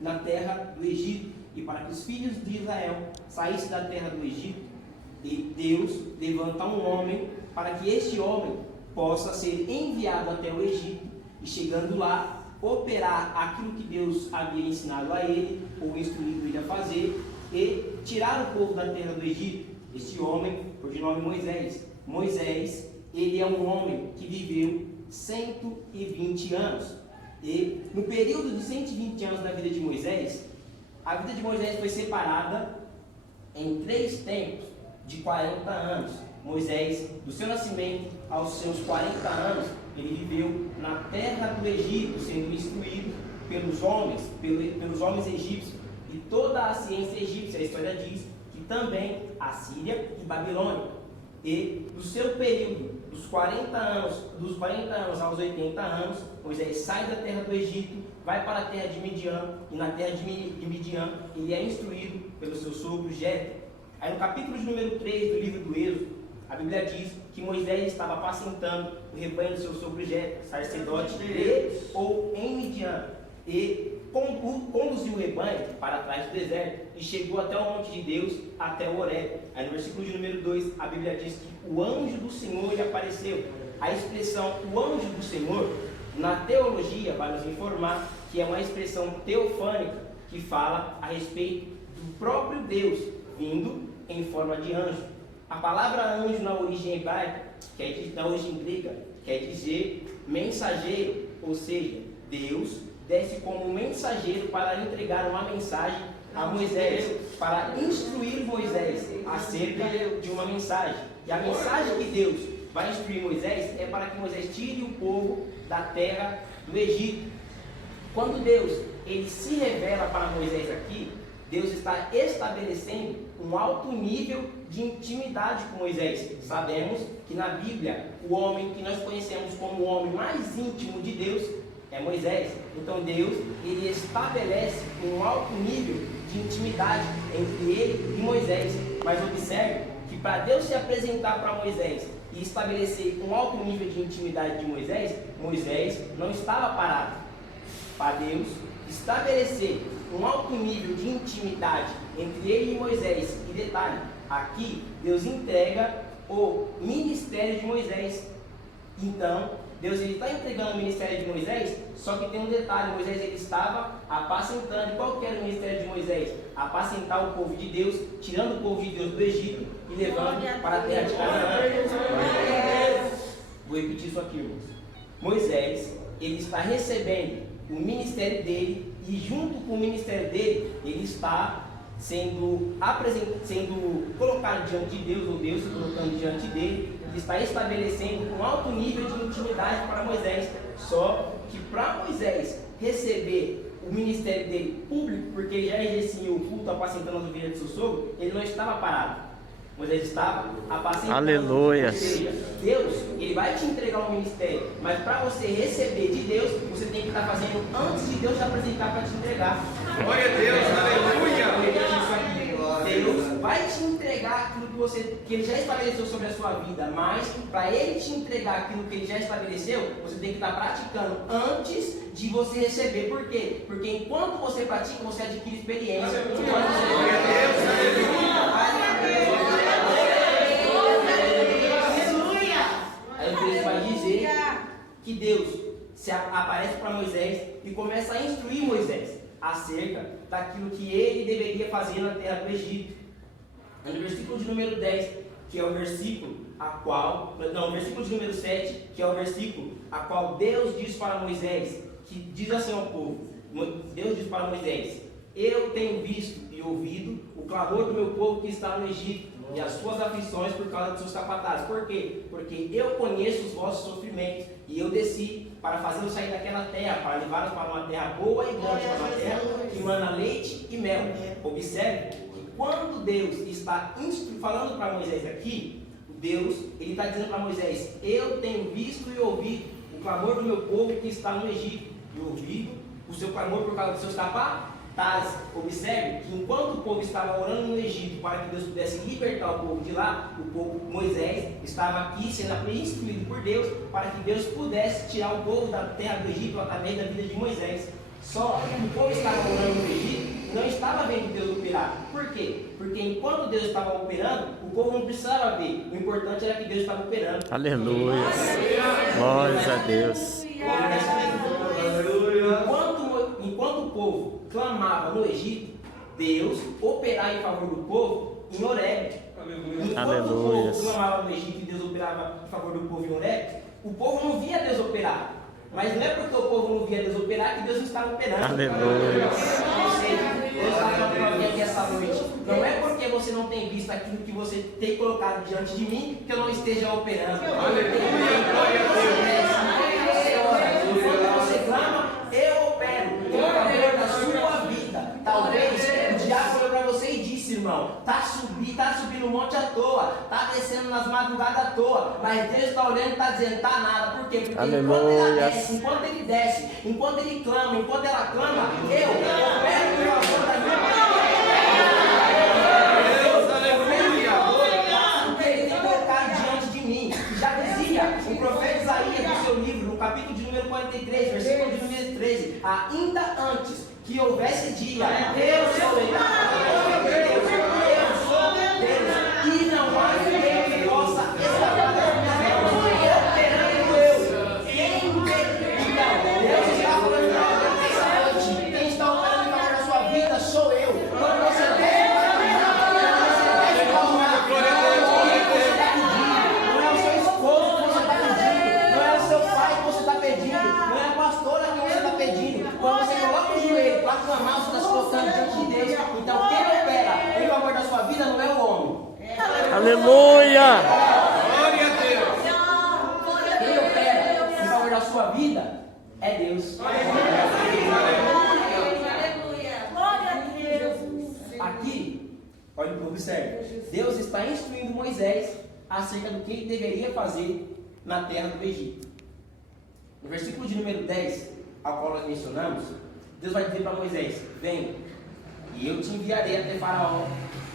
na terra do Egito, e para que os filhos de Israel saíssem da terra do Egito, e Deus levanta um homem para que este homem possa ser enviado até o Egito, e chegando lá, operar aquilo que Deus havia ensinado a ele, ou instruído ele a fazer, e tirar o povo da terra do Egito. Este homem, por de nome Moisés. Moisés, ele é um homem que viveu 120 anos. E no período de 120 anos da vida de Moisés, a vida de Moisés foi separada em 3 tempos de 40 anos. Moisés, do seu nascimento aos seus 40 anos, ele viveu na terra do Egito, sendo instruído pelos homens egípcios e toda a ciência egípcia. A história diz que também a Síria e Babilônia. E do seu período, dos 40 anos aos 80 anos, Moisés sai da terra do Egito, vai para a terra de Midian, e na terra de Midian ele é instruído pelo seu sogro Jétro. Aí no capítulo de número 3 do livro do Êxodo, a Bíblia diz que Moisés estava apacentando o rebanho do seu sogro Jétro, sacerdote ou em Midian, e conduziu o rebanho para trás do deserto e chegou até o monte de Deus, até o Horebe. Aí no versículo de número 2, a Bíblia diz que o anjo do Senhor lhe apareceu. A expressão o anjo do Senhor, na teologia, vai nos informar que é uma expressão teofânica que fala a respeito do próprio Deus vindo em forma de anjo. A palavra anjo na origem hebraica, na origem grega, quer dizer mensageiro, ou seja, Deus desce como mensageiro para entregar uma mensagem a Moisés, para instruir Moisés acerca de uma mensagem. E a mensagem que Deus vai instruir Moisés é para que Moisés tire o povo da terra do Egito. Quando Deus ele se revela para Moisés aqui, Deus está estabelecendo um alto nível de intimidade com Moisés. Sabemos que na Bíblia, o homem que nós conhecemos como o homem mais íntimo de Deus é Moisés. Então Deus ele estabelece um alto nível de intimidade entre ele e Moisés. Mas observe que para Deus se apresentar para Moisés e estabelecer um alto nível de intimidade de Moisés, Moisés não estava parado. Para Deus estabelecer um alto nível de intimidade entre ele e Moisés, e detalhe, aqui Deus entrega o ministério de Moisés. Então, Deus está entregando o ministério de Moisés, só que tem um detalhe, Moisés ele estava apacentando. Qual que era o ministério de Moisés? Apacentar o povo de Deus, tirando o povo de Deus do Egito e levando para a terra de Canaã. Vou repetir isso aqui, irmãos. Moisés, ele está recebendo o ministério dele, e junto com o ministério dele, ele está sendo colocado diante de Deus, ou Deus se colocando diante dele. Ele está estabelecendo um alto nível de intimidade para Moisés. Só que para Moisés receber o ministério dele público, porque ele já exercia o culto apacentando as ovelhas de seu sogro, ele não estava parado. Moisés estava apacentando. Aleluia. Ou seja, Deus ele vai te entregar um ministério, mas para você receber de Deus, você tem que estar fazendo antes de Deus te apresentar para te entregar. Glória a Deus, aleluia. Deus vai te entregar aquilo que Ele já estabeleceu sobre a sua vida, mas para Ele te entregar aquilo que Ele já estabeleceu, você tem que estar praticando antes de você receber. Por quê? Porque enquanto você pratica, você adquire experiência. Glória a Deus, aleluia. Aí o texto vai dizer que Deus se aparece para Moisés e começa a instruir Moisés acerca daquilo que ele deveria fazer na terra do Egito. No versículo de número 10, que é o versículo o versículo de número 7, que é o versículo a qual Deus diz para Moisés, que diz assim ao povo. Deus diz para Moisés: eu tenho visto e ouvido o clamor do meu povo que está no Egito, e as suas aflições por causa dos seus capatazes. Por quê? Porque eu conheço os vossos sofrimentos, e eu desci para fazê-los sair daquela terra, para levá-los para uma terra boa e grande, para uma terra que mana leite e mel. Observe que quando Deus está falando para Moisés aqui, Deus ele está dizendo para Moisés: eu tenho visto e ouvido o clamor do meu povo que está no Egito, e ouvido o seu clamor por causa dos seus capatazes. Observe que enquanto o povo estava orando no Egito para que Deus pudesse libertar o povo de lá, o povo Moisés estava aqui sendo instruído por Deus para que Deus pudesse tirar o povo da terra do Egito através da vida de Moisés. Só que o povo estava orando no estava vendo Deus operar. Por quê? Porque enquanto Deus estava operando, o povo não precisava ver. O importante era que Deus estava operando. Aleluia. Glórias a Deus. Enquanto o povo clamava no Egito, Deus operava em favor do povo em Horebe. Enquanto o povo clamava no Egito e Deus operava em favor do povo em Horebe, o povo não via Deus operar. Mas não é porque o povo não via Deus operar que Deus não estava operando. Aleluia. Deus está falando para alguém aqui essa noite. Não é porque você não tem visto aquilo que você tem colocado diante de mim que eu não esteja operando. Quando você clama, eu opero em favor da sua vida. Talvez o diabo olhou para você e disse, irmão, tá subindo o monte à toa, tá descendo nas madrugadas à toa, mas Deus está olhando e está dizendo, tá nada. Por quê? Porque enquanto ele desce, enquanto ele clama, enquanto ela clama, eu opero em favor da minha vida. O profeta Isaías, no seu livro, no capítulo de número 43, versículo de número 13, ainda antes que houvesse dia, eu sou Deus, e não há ninguém que possa escapar das minhas mãos, operando eu. Deus está falando para você essa noite, quem está operando em favor da sua vida sou eu. Quando você deve clamar, você está se colocando diante de Deus. Então, quem opera em favor da sua vida não é o homem. Aleluia! Glória a Deus! Quem opera em favor da sua vida é Deus. Aqui, olha, observe. Deus está instruindo Moisés acerca do que ele deveria fazer na terra do Egito. No versículo de número 10, ao qual nós mencionamos, Deus vai dizer para Moisés, vem, e eu te enviarei até Faraó,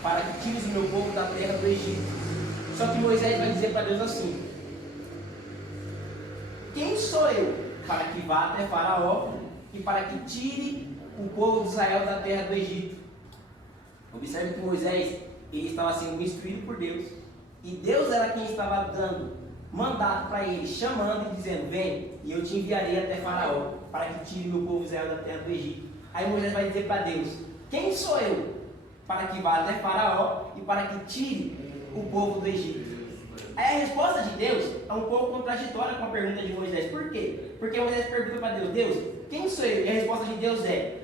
para que tires o meu povo da terra do Egito. Só que Moisés vai dizer para Deus assim, quem sou eu para que vá até Faraó e para que tire o povo de Israel da terra do Egito? Observe que Moisés, ele estava sendo instruído por Deus, e Deus era quem estava dando mandato para ele, chamando e dizendo, vem, e eu te enviarei até Faraó, para que tire o meu povo de Israel da terra do Egito. Aí Moisés vai dizer para Deus, quem sou eu para que vá até Faraó e para que tire o povo do Egito? Aí a resposta de Deus é um pouco contraditória com a pergunta de Moisés. Por quê? Porque Moisés pergunta para Deus, Deus, quem sou eu? E a resposta de Deus é,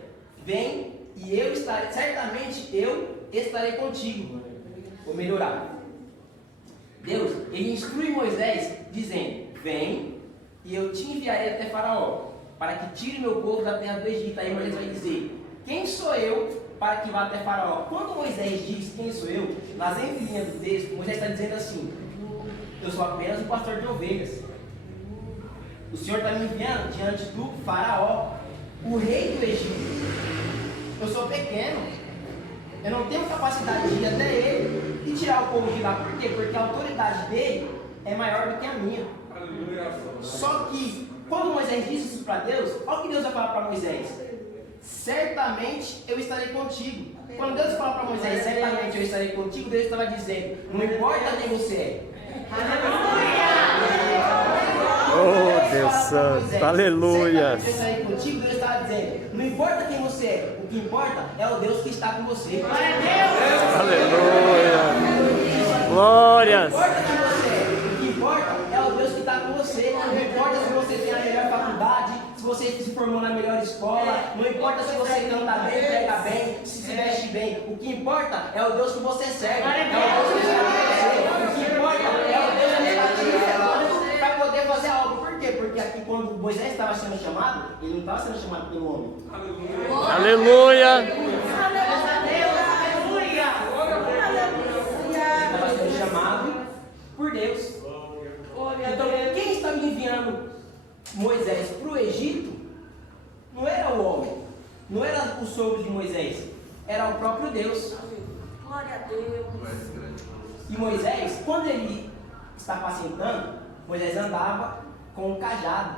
vem e eu estarei, certamente eu estarei contigo. Vou melhorar. Deus, ele instrui Moisés dizendo, vem e eu te enviarei até Faraó, para que tire meu povo da terra do Egito. Aí Moisés vai dizer, quem sou eu para que vá até Faraó? Quando Moisés diz quem sou eu, nas entrelinhas do texto, Moisés está dizendo assim, eu sou apenas um pastor de ovelhas. O Senhor está me enviando diante do Faraó, o rei do Egito. Eu sou pequeno, eu não tenho capacidade de ir até ele e tirar o povo de lá. Por quê? Porque a autoridade dele é maior do que a minha. Só que, quando Moisés disse isso para Deus, olha o que Deus vai falar para Moisés. Certamente eu estarei contigo. Quando Deus fala para Moisés, certamente eu estarei contigo, Deus estava dizendo, não importa quem você é. Oh, Deus Santo, aleluia. Eu estarei contigo, Deus estava dizendo, não importa quem você é, o que importa é o Deus que está com você. Aleluia. Glórias. Não importa quem você é, o que importa é o Deus que está com você. Não importa se você tem a melhor faculdade, se você se formou na melhor escola, não importa se você canta bem, prega bem, se veste bem. O que importa é o Deus que você serve. É o Deus que está com você. O que importa é o Deus que está te levando para poder fazer algo. Por quê? Porque aqui quando Moisés estava sendo chamado, ele não estava sendo chamado pelo homem. Aleluia. Ele estava sendo chamado por Deus. Então, quem está me enviando Moisés para o Egito não era o homem, não era o sogro de Moisés, era o próprio Deus. Glória a Deus. E Moisés, quando ele está apacentando, Moisés andava com um cajado.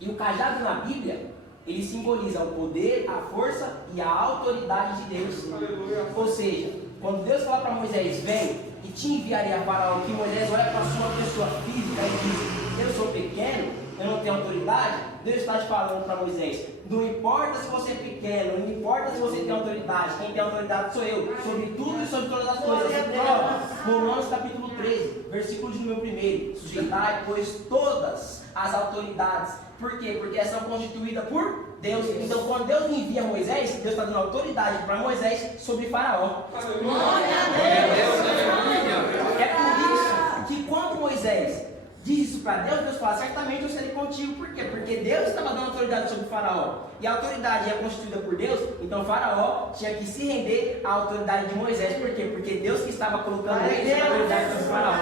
E o cajado na Bíblia ele simboliza o poder, a força e a autoridade de Deus. Ou seja, quando Deus fala para Moisés, vem e te enviarei a Faraó, que Moisés olha para a sua pessoa física e diz, eu sou pequeno, eu não tenho autoridade, Deus está te falando para Moisés, não importa se você é pequeno, não importa se você tem autoridade, quem tem autoridade sou eu, sobre tudo e sobre todas as coisas. Prova, Romanos capítulo 13, versículo de número 1, sujeitai, pois, todas as autoridades. Por quê? Porque elas são constituídas por Deus. Então, quando Deus envia Moisés, Deus está dando autoridade para Moisés sobre Faraó. É por isso que quando Moisés diz isso para Deus, Deus fala, certamente eu serei contigo. Por quê? Porque Deus estava dando autoridade sobre Faraó. E a autoridade é constituída por Deus, então Faraó tinha que se render à autoridade de Moisés. Por quê? Porque Deus que estava colocando ele a autoridade sobre Faraó.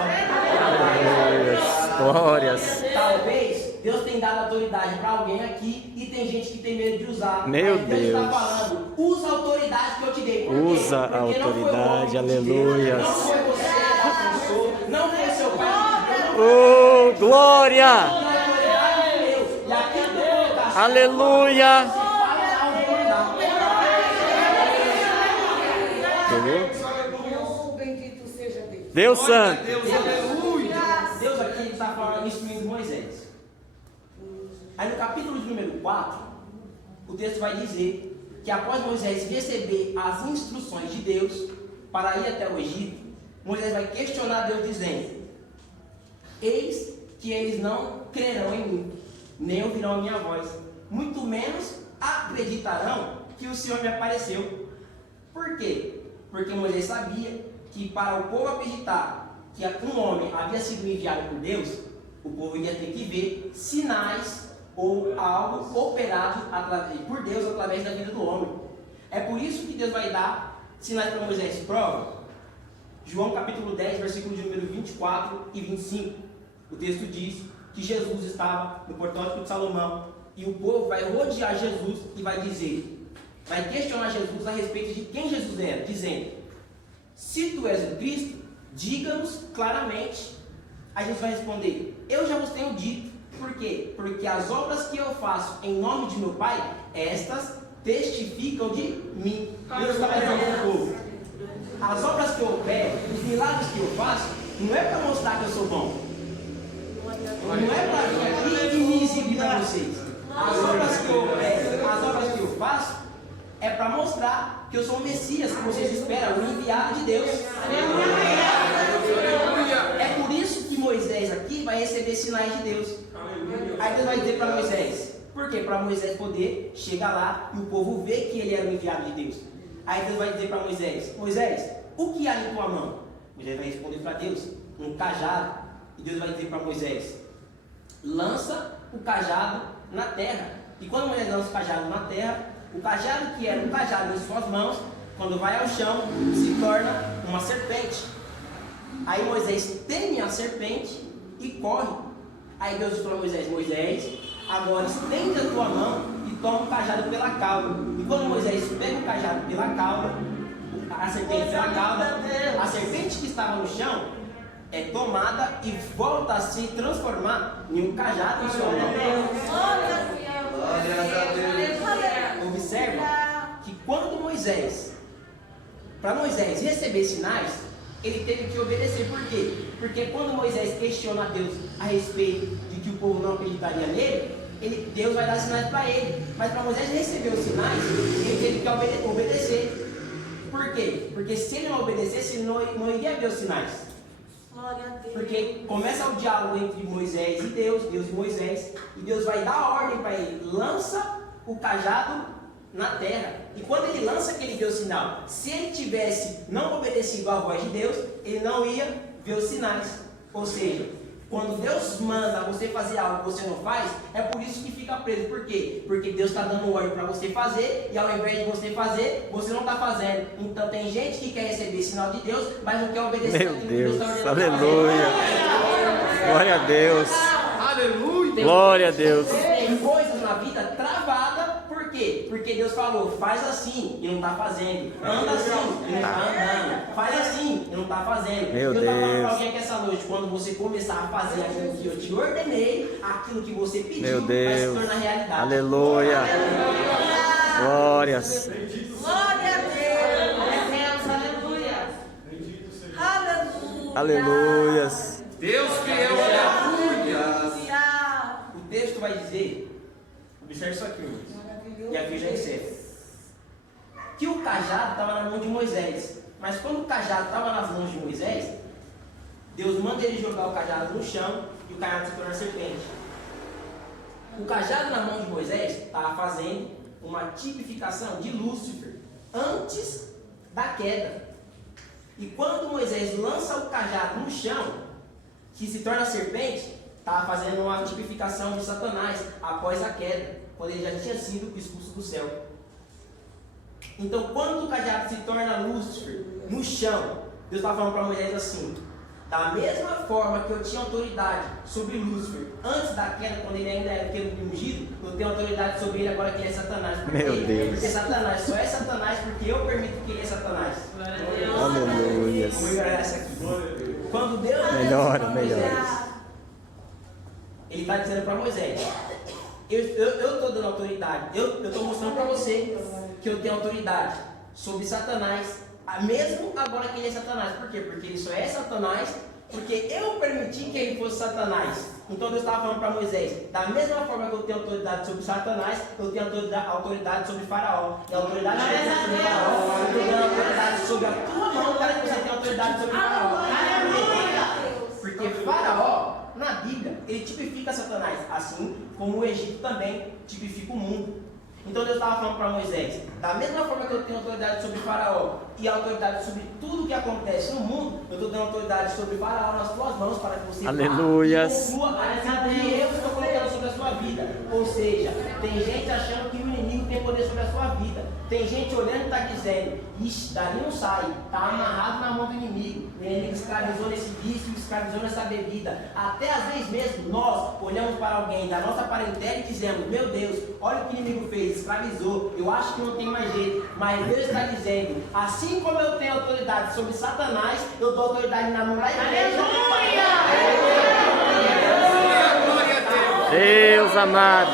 Glórias. Talvez Deus tenha dado autoridade para alguém aqui e tem gente que tem medo de usar. Meu Deus Deus. está falando, usa a autoridade que eu te dei. Por quê? Usa a Porque não foi o autoridade, homem que te aleluia. deu, não foi você que alcançou, não foi seu pai que te deu, não Oh, glória. foi a autoridade de Deus. E aquilo que eu colocar, Aleluia. fala a autoridade. Entendeu? Bendito seja Deus. Deus santo. Deus aqui está falando, instruindo Moisés. Aí no capítulo de número 4, o texto vai dizer que após Moisés receber as instruções de Deus para ir até o Egito, Moisés vai questionar Deus dizendo, eis que eles não crerão em mim, nem ouvirão a minha voz, muito menos acreditarão que o Senhor me apareceu. Por quê? Porque Moisés sabia que para o povo acreditar que um homem havia sido enviado por Deus, o povo ia ter que ver sinais ou algo operado por Deus através da vida do homem. É por isso que Deus vai dar sinais para Moisés. Prova, João capítulo 10, versículo de número 24 e 25. O texto diz que Jesus estava no portão de Salomão e o povo vai rodear Jesus e vai dizer, vai questionar Jesus a respeito de quem Jesus era, dizendo, se tu és o Cristo, diga-nos claramente. Aí Jesus vai responder, eu já vos tenho dito. Por quê? Porque as obras que eu faço em nome de meu Pai, estas testificam de mim. Deus está dizendo para o povo, as obras que eu opero, os milagres que eu faço, não é para mostrar que eu sou bom, não é para vir aqui e me exibir para vocês. As obras que eu opero, as obras que eu faço, é para mostrar que eu sou o Messias, que vocês esperam, o enviado de Deus. É por isso que Moisés aqui vai receber sinais de Deus. Aí Deus vai dizer para Moisés, por quê? Para Moisés poder chegar lá e o povo ver que ele era o enviado de Deus. Aí Deus vai dizer para Moisés, Moisés, o que há em tua mão? Moisés vai responder para Deus, um cajado. E Deus vai dizer para Moisés, lança o cajado na terra. E quando Moisés lança o cajado na terra, o cajado que era um cajado em suas mãos, quando vai ao chão, se torna uma serpente. Aí Moisés teme a serpente e corre. Aí Deus diz para Moisés, Moisés, agora estende a tua mão e toma o cajado pela cauda. E quando Moisés pega o cajado pela cauda, a serpente pela cauda, a serpente que estava no chão é tomada e volta a se transformar em um cajado em sua mão. Observa que quando para Moisés receber sinais, ele teve que obedecer. Por quê? Porque quando Moisés questiona a Deus a respeito de que o povo não acreditaria nele, Deus vai dar sinais para ele. Mas para Moisés receber os sinais, ele teve que obedecer. Por quê? Porque se ele não obedecesse, ele não iria ver os sinais. Porque começa o diálogo entre Moisés e Deus e Moisés, e Deus vai dar ordem para ele, lança o cajado na terra. E quando ele lança aquele Deus sinal, se ele tivesse não obedecido à voz de Deus, ele não ia ver os sinais. Ou seja, quando Deus manda você fazer algo que você não faz, é por isso que fica preso. Por quê? Porque Deus está dando ordem para você fazer, e ao invés de você fazer, você não está fazendo. Então tem gente que quer receber sinal de Deus, mas não quer obedecer. Meu aquilo que Deus, está ordenando. aleluia. Glória a Deus. Aleluia. Glória a Deus. Tem coisas na vida travadas, por quê? Porque Deus falou, faz assim e não está fazendo. Anda assim e não está andando. Faz assim e não está fazendo. Meu Deus está falando Deus. para alguém que essa noite, quando você começar a fazer aquilo que eu te ordenei, aquilo que você pediu, Meu vai se Deus. tornar realidade. Aleluia. Glórias. Glória a Deus. Aleluia. Aleluia. Aleluias. Deus que é o aleluia. O texto vai dizer, observe isso aqui, irmãos, e aqui eu já encerro, que o cajado estava na mão de Moisés, mas quando o cajado estava nas mãos de Moisés, Deus manda ele jogar o cajado no chão e o cajado se torna serpente. O cajado na mão de Moisés estava fazendo uma tipificação de Lúcifer antes da queda. E quando Moisés lança o cajado no chão, que se torna serpente, estava fazendo uma tipificação de Satanás após a queda, quando ele já tinha sido expulso do céu. Então, quando o cajado se torna Lúcifer no chão, Deus está falando para Moisés assim: da mesma forma que eu tinha autoridade sobre Lúcifer antes da queda, quando ele ainda era querubim ungido, eu tenho autoridade sobre ele agora que ele é Satanás. Por quê? Meu Deus. Porque Satanás só é Satanás porque eu permito que ele é Satanás. Aleluias. Vamos melhorar essa aqui. Quando Deus Melhora, para Moisés, melhora. Ele está dizendo para Moisés: eu estou dando autoridade, eu estou mostrando para você que eu tenho autoridade sobre Satanás, mesmo agora que ele é Satanás. Por quê? Porque ele só é Satanás porque eu permiti que ele fosse Satanás. Então Deus estava falando para Moisés: da mesma forma que eu tenho autoridade sobre Satanás, eu tenho autoridade sobre Faraó. E a autoridade sobre Faraó, eu estou dando autoridade sobre a tua mão, para que você tenha autoridade sobre Faraó. Porque Faraó, na Bíblia, ele tipifica Satanás, assim como o Egito também tipifica o mundo. Então Deus estava falando para Moisés: da mesma forma que eu tenho autoridade sobre Faraó e autoridade sobre tudo que acontece no mundo, eu estou dando autoridade sobre Faraó nas tuas mãos, para que você Aleluias. conclua aquilo que eu estou colocando sobre a sua vida. Ou seja, tem gente achando que o inimigo tem poder sobre a sua vida. Tem gente olhando e está dizendo: ixi, dali não sai, está amarrado na mão do inimigo. O inimigo escravizou nesse vício, escravizou nessa bebida. Até às vezes mesmo nós olhamos para alguém da nossa parentela e dizemos: meu Deus, olha o que o inimigo fez, escravizou, eu acho que não tem mais jeito. Mas Deus está dizendo: assim como eu tenho autoridade sobre Satanás, eu dou autoridade na mão da igreja. Deus amado.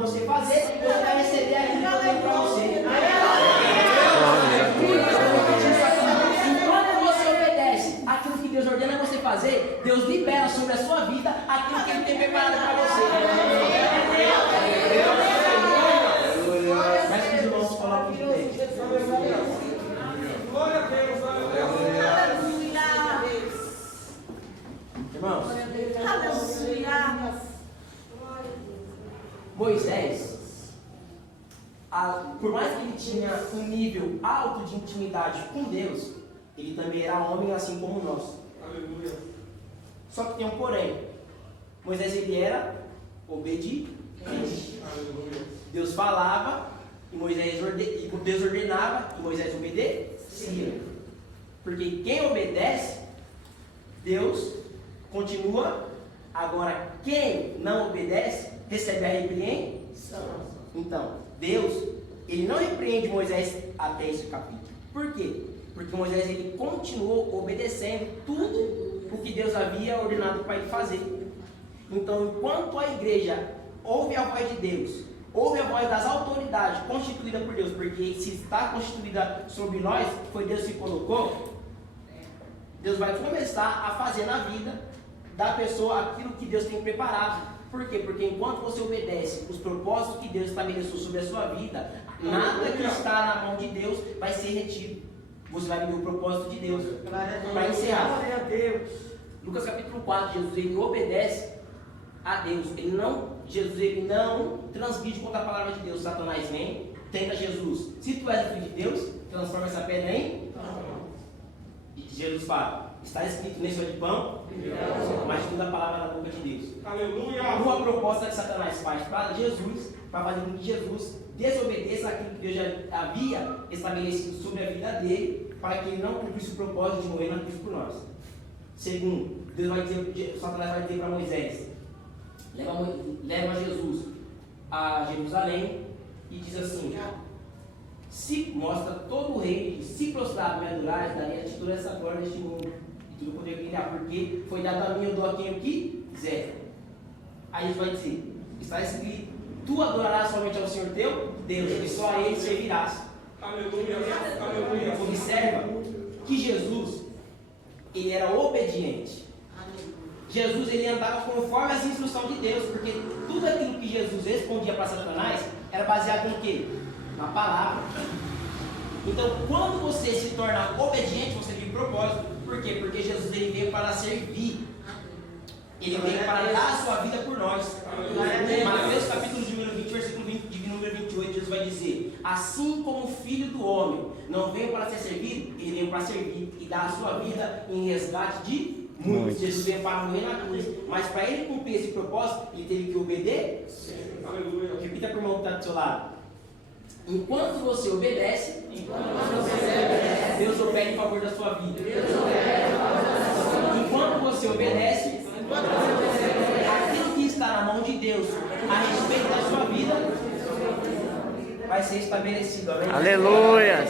Você fazer, Deus vai receber aquilo que eu tenho para você. Enquanto você obedece aquilo que Deus ordena você fazer, Deus libera sobre a sua vida aquilo que Ele tem preparado para você. Mas que os irmãos coloquem de pé. Glória a Deus. Irmãos, Aleluia. Moisés, por mais que ele tinha um nível alto de intimidade com Deus, ele também era homem assim como nós. Aleluia. Só que tem um porém. Moisés, ele era obediente. Aleluia. Deus falava e Deus ordenava e Moisés obedecia. Porque quem obedece, Deus continua. Agora, quem não obedece, recebe a repreensão. Então, Deus, ele não repreende Moisés até esse capítulo. Por quê? Porque Moisés, ele continuou obedecendo tudo o que Deus havia ordenado para ele fazer. Então, enquanto a igreja ouve a voz de Deus, ouve a voz das autoridades constituídas por Deus, porque se está constituída sobre nós, foi Deus que colocou, Deus vai começar a fazer na vida da pessoa aquilo que Deus tem preparado. Por quê? Porque enquanto você obedece os propósitos que Deus estabeleceu sobre a sua vida, nada que está na mão de Deus vai ser retido. Você vai viver o propósito de Deus. Para encerrar, Lucas capítulo 4, Jesus ele obedece a Deus. Jesus ele não transgride contra a palavra de Deus. Satanás vem, tenta Jesus: se tu és o filho de Deus, transforma essa pedra em? E Jesus fala, está escrito nesse de pão, mas tudo a palavra da boca de Deus. Aleluia. Uma proposta que Satanás faz para Jesus, para fazer com que Jesus desobedeça aquilo que Deus já havia estabelecido sobre a vida dele, para que ele não cumprisse o propósito de morrer na cruz por nós. Segundo, Satanás vai dizer para Moisés, leva Jesus a Jerusalém e diz assim, se mostra todo o rei, se prostrar me adorar, daria a toda essa glória deste mundo, e tudo poder brilhar, porque foi dado a mim, eu dou a quem eu quiser. Aí ele vai dizer, está escrito, tu adorarás somente ao Senhor teu Deus, e só a ele servirás. Aleluia. Aleluia. Observa que Jesus, ele era obediente. Jesus, ele andava conforme as instruções de Deus, porque tudo aquilo que Jesus respondia para Satanás era baseado no quê? Na palavra. Então, quando você se torna obediente, você vive propósito. Por quê? Porque Jesus, ele veio para servir. Ele veio para dar a sua vida por nós. Mateus capítulo de número 20, versículo 20, de número 28, Jesus vai dizer, assim como o Filho do Homem não veio para ser servido, ele veio para servir e dar a sua vida em resgate de muitos. Jesus veio para morrer na cruz, mas para ele cumprir esse propósito, ele teve que obedecer. Aleluia. Repita para o irmão que está do seu lado. Enquanto você obedece, Deus opera em favor da sua vida. Enquanto você obedece, aquilo que está na mão de Deus a respeito da sua vida vai ser estabelecido. Amém? Aleluia.